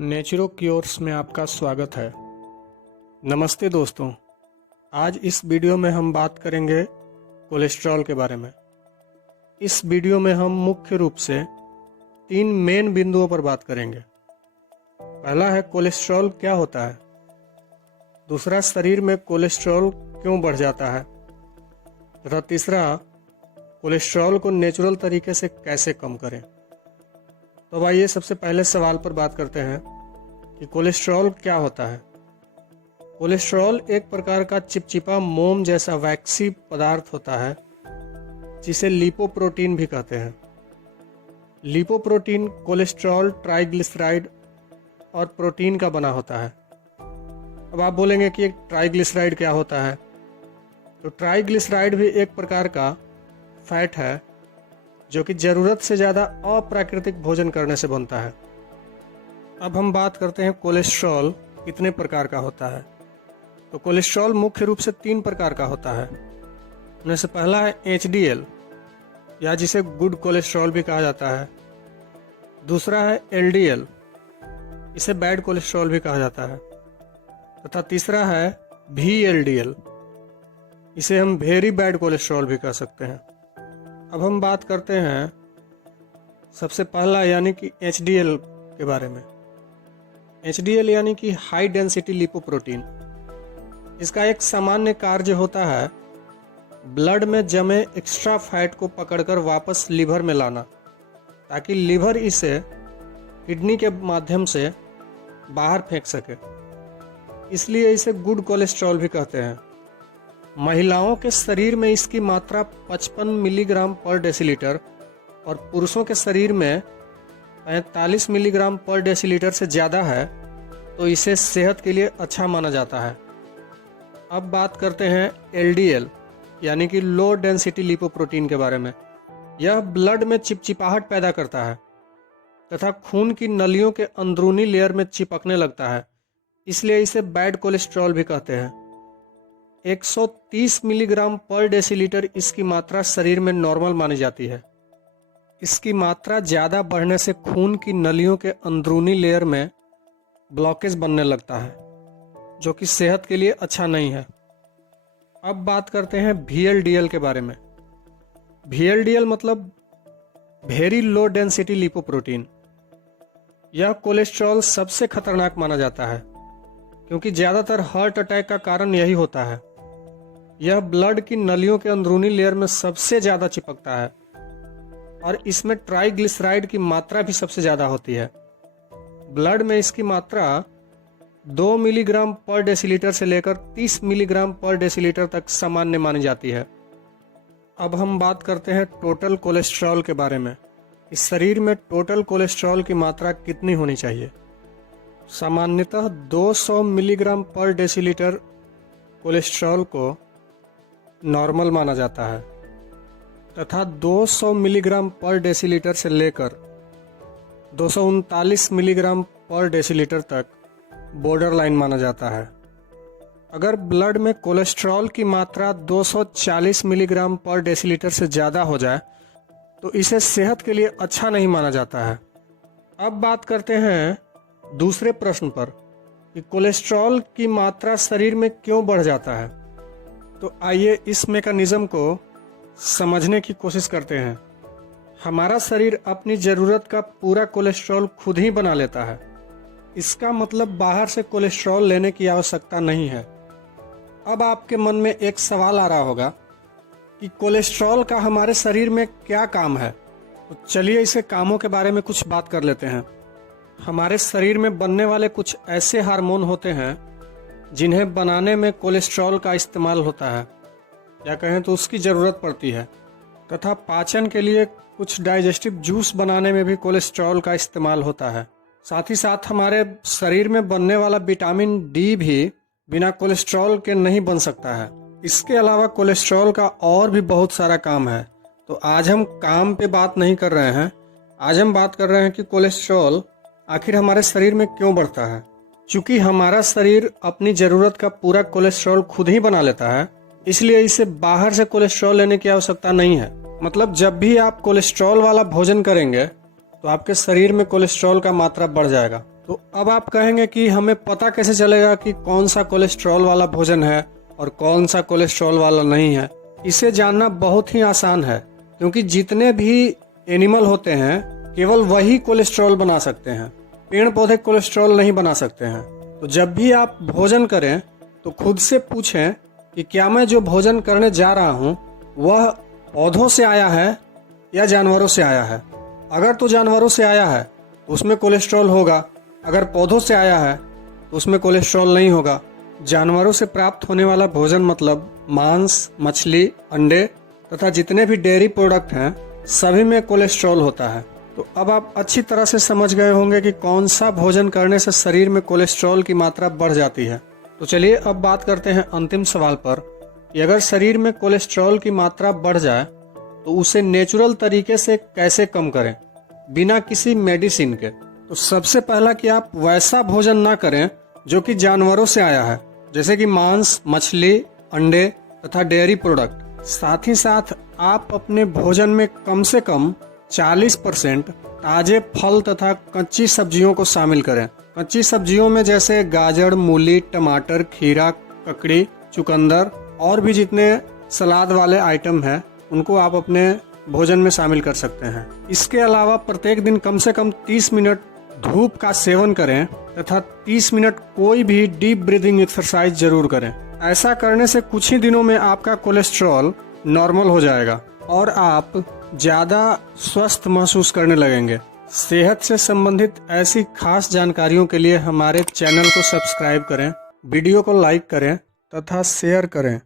Naturo cures में आपका स्वागत है। नमस्ते दोस्तों, आज इस वीडियो में हम बात करेंगे कोलेस्ट्रॉल के बारे में। इस वीडियो में हम मुख्य रूप से 3 मेन बिंदुओं पर बात करेंगे। पहला है कोलेस्ट्रॉल क्या होता है, दूसरा शरीर में कोलेस्ट्रॉल क्यों बढ़ जाता है, तथा तीसरा कोलेस्ट्रॉल को नेचुरल तरीके से कैसे कम करें। तो अब आइए सबसे पहले सवाल पर बात करते हैं कि कोलेस्ट्रॉल क्या होता है। कोलेस्ट्रॉल एक प्रकार का चिपचिपा मोम जैसा वैक्सी पदार्थ होता है जिसे लिपोप्रोटीन भी कहते हैं। लिपोप्रोटीन कोलेस्ट्रॉल, ट्राइग्लिसराइड और प्रोटीन का बना होता है। अब आप बोलेंगे कि एक ट्राइग्लिसराइड क्या होता है, तो ट्राइग्लिसराइड भी एक प्रकार का फैट है जो कि ज़रूरत से ज़्यादा अप्राकृतिक भोजन करने से बनता है। अब हम बात करते हैं कोलेस्ट्रॉल कितने प्रकार का होता है। तो कोलेस्ट्रॉल मुख्य रूप से 3 प्रकार का होता है। उनमें से पहला है HDL या जिसे गुड कोलेस्ट्रॉल भी कहा जाता है। दूसरा है LDL, इसे बैड कोलेस्ट्रॉल भी कहा जाता है। तथा तीसरा है VLDL, इसे हम वेरी बैड कोलेस्ट्रॉल भी कह सकते हैं। अब हम बात करते हैं सबसे पहला यानी कि HDL के बारे में। HDL यानी कि हाई डेंसिटी लिपोप्रोटीन। इसका एक सामान्य कार्य होता है ब्लड में जमे एक्स्ट्रा फैट को पकड़कर वापस लीवर में लाना, ताकि लीवर इसे किडनी के माध्यम से बाहर फेंक सके। इसलिए इसे गुड कोलेस्ट्रॉल भी कहते हैं। महिलाओं के शरीर में इसकी मात्रा 55 मिलीग्राम पर डेसीलीटर और पुरुषों के शरीर में 45 मिलीग्राम पर डेसीलीटर से ज़्यादा है, तो इसे सेहत के लिए अच्छा माना जाता है। अब बात करते हैं LDL यानी कि लो डेंसिटी लिपोप्रोटीन के बारे में। यह ब्लड में चिपचिपाहट पैदा करता है तथा खून की नलियों के अंदरूनी लेयर में चिपकने लगता है, इसलिए इसे बैड कोलेस्ट्रॉल भी कहते हैं। 130 मिलीग्राम पर डेसीलीटर इसकी मात्रा शरीर में नॉर्मल मानी जाती है। इसकी मात्रा ज़्यादा बढ़ने से खून की नलियों के अंदरूनी लेयर में ब्लॉकेज बनने लगता है, जो कि सेहत के लिए अच्छा नहीं है। अब बात करते हैं VLDL के बारे में। VLDL मतलब वेरी लो डेंसिटी लिपोप्रोटीन। यह कोलेस्ट्रॉल सबसे खतरनाक माना जाता है, क्योंकि ज़्यादातर हार्ट अटैक का कारण यही होता है। यह ब्लड की नलियों के अंदरूनी लेयर में सबसे ज़्यादा चिपकता है और इसमें ट्राइग्लिसराइड की मात्रा भी सबसे ज़्यादा होती है। ब्लड में इसकी मात्रा 2 मिलीग्राम पर डेसीलीटर से लेकर 30 मिलीग्राम पर डेसीलीटर तक सामान्य मानी जाती है। अब हम बात करते हैं टोटल कोलेस्ट्रॉल के बारे में। इस शरीर में टोटल कोलेस्ट्रॉल की मात्रा कितनी होनी चाहिए। सामान्यतः 200 मिलीग्राम पर डेसीलीटर कोलेस्ट्रॉल को नॉर्मल माना जाता है तथा 200 मिलीग्राम पर डेसीलीटर से लेकर 239 मिलीग्राम पर डेसीलीटर तक बॉर्डर लाइन माना जाता है। अगर ब्लड में कोलेस्ट्रॉल की मात्रा 240 मिलीग्राम पर डेसीलीटर से ज़्यादा हो जाए तो इसे सेहत के लिए अच्छा नहीं माना जाता है। अब बात करते हैं दूसरे प्रश्न पर कि कोलेस्ट्रॉल की मात्रा शरीर में क्यों बढ़ जाता है। तो आइए इस मैकेनिज्म को समझने की कोशिश करते हैं। हमारा शरीर अपनी ज़रूरत का पूरा कोलेस्ट्रॉल खुद ही बना लेता है। इसका मतलब बाहर से कोलेस्ट्रॉल लेने की आवश्यकता नहीं है। अब आपके मन में एक सवाल आ रहा होगा कि कोलेस्ट्रॉल का हमारे शरीर में क्या काम है। तो चलिए इसे कामों के बारे में कुछ बात कर लेते हैं। हमारे शरीर में बनने वाले कुछ ऐसे हार्मोन होते हैं जिन्हें बनाने में कोलेस्ट्रॉल का इस्तेमाल होता है, या कहें तो उसकी ज़रूरत पड़ती है। तथा पाचन के लिए कुछ डाइजेस्टिव जूस बनाने में भी कोलेस्ट्रॉल का इस्तेमाल होता है। साथ ही साथ हमारे शरीर में बनने वाला विटामिन D भी बिना कोलेस्ट्रॉल के नहीं बन सकता है। इसके अलावा कोलेस्ट्रॉल का और भी बहुत सारा काम है। तो आज हम काम पे बात नहीं कर रहे हैं, आज हम बात कर रहे हैं कि कोलेस्ट्रॉल आखिर हमारे शरीर में क्यों बढ़ता है। चूंकि हमारा शरीर अपनी ज़रूरत का पूरा कोलेस्ट्रॉल खुद ही बना लेता है, इसलिए इसे बाहर से कोलेस्ट्रॉल लेने की आवश्यकता नहीं है। मतलब जब भी आप कोलेस्ट्रॉल वाला भोजन करेंगे तो आपके शरीर में कोलेस्ट्रॉल का मात्रा बढ़ जाएगा। तो अब आप कहेंगे कि हमें पता कैसे चलेगा कि कौन सा कोलेस्ट्रॉल वाला भोजन है और कौन सा कोलेस्ट्रॉल वाला नहीं है। इसे जानना बहुत ही आसान है, क्योंकि जितने भी एनिमल होते हैं केवल वही कोलेस्ट्रॉल बना सकते हैं, पेड़ पौधे कोलेस्ट्रॉल नहीं बना सकते हैं। तो जब भी आप भोजन करें तो खुद से पूछें कि क्या मैं जो भोजन करने जा रहा हूँ वह पौधों से आया है या जानवरों से आया है। अगर तो जानवरों से आया है तो उसमें कोलेस्ट्रॉल होगा, अगर पौधों से आया है तो उसमें कोलेस्ट्रॉल नहीं होगा। जानवरों से प्राप्त होने वाला भोजन मतलब मांस, मछली, अंडे तथा जितने भी डेयरी प्रोडक्ट हैं सभी में कोलेस्ट्रॉल होता है। तो अब आप अच्छी तरह से समझ गए होंगे कि कौन सा भोजन करने से शरीर में कोलेस्ट्रॉल की मात्रा बढ़ जाती है। तो चलिए अब बात करते हैं अंतिम सवाल पर कि अगर शरीर में कोलेस्ट्रॉल की मात्रा बढ़ जाए तो उसे नेचुरल तरीके से कैसे कम करें बिना किसी मेडिसिन के। तो सबसे पहला कि आप वैसा भोजन ना करें जो कि जानवरों से आया है, जैसे कि मांस, मछली, अंडे तथा डेयरी प्रोडक्ट। साथ ही साथ आप अपने भोजन में कम से कम 40% ताजे फल तथा कच्ची सब्जियों को शामिल करें। कच्ची सब्जियों में जैसे गाजर, मूली, टमाटर, खीरा, ककड़ी, चुकंदर और भी जितने सलाद वाले आइटम हैं उनको आप अपने भोजन में शामिल कर सकते हैं। इसके अलावा प्रत्येक दिन कम से कम 30 मिनट धूप का सेवन करें तथा 30 मिनट कोई भी डीप ब्रीदिंग एक्सरसाइज जरूर करें। ऐसा करने से कुछ ही दिनों में आपका कोलेस्ट्रॉल नॉर्मल हो जाएगा और आप ज़्यादा स्वस्थ महसूस करने लगेंगे। सेहत से संबंधित ऐसी खास जानकारियों के लिए हमारे चैनल को सब्सक्राइब करें, वीडियो को लाइक करें तथा शेयर करें।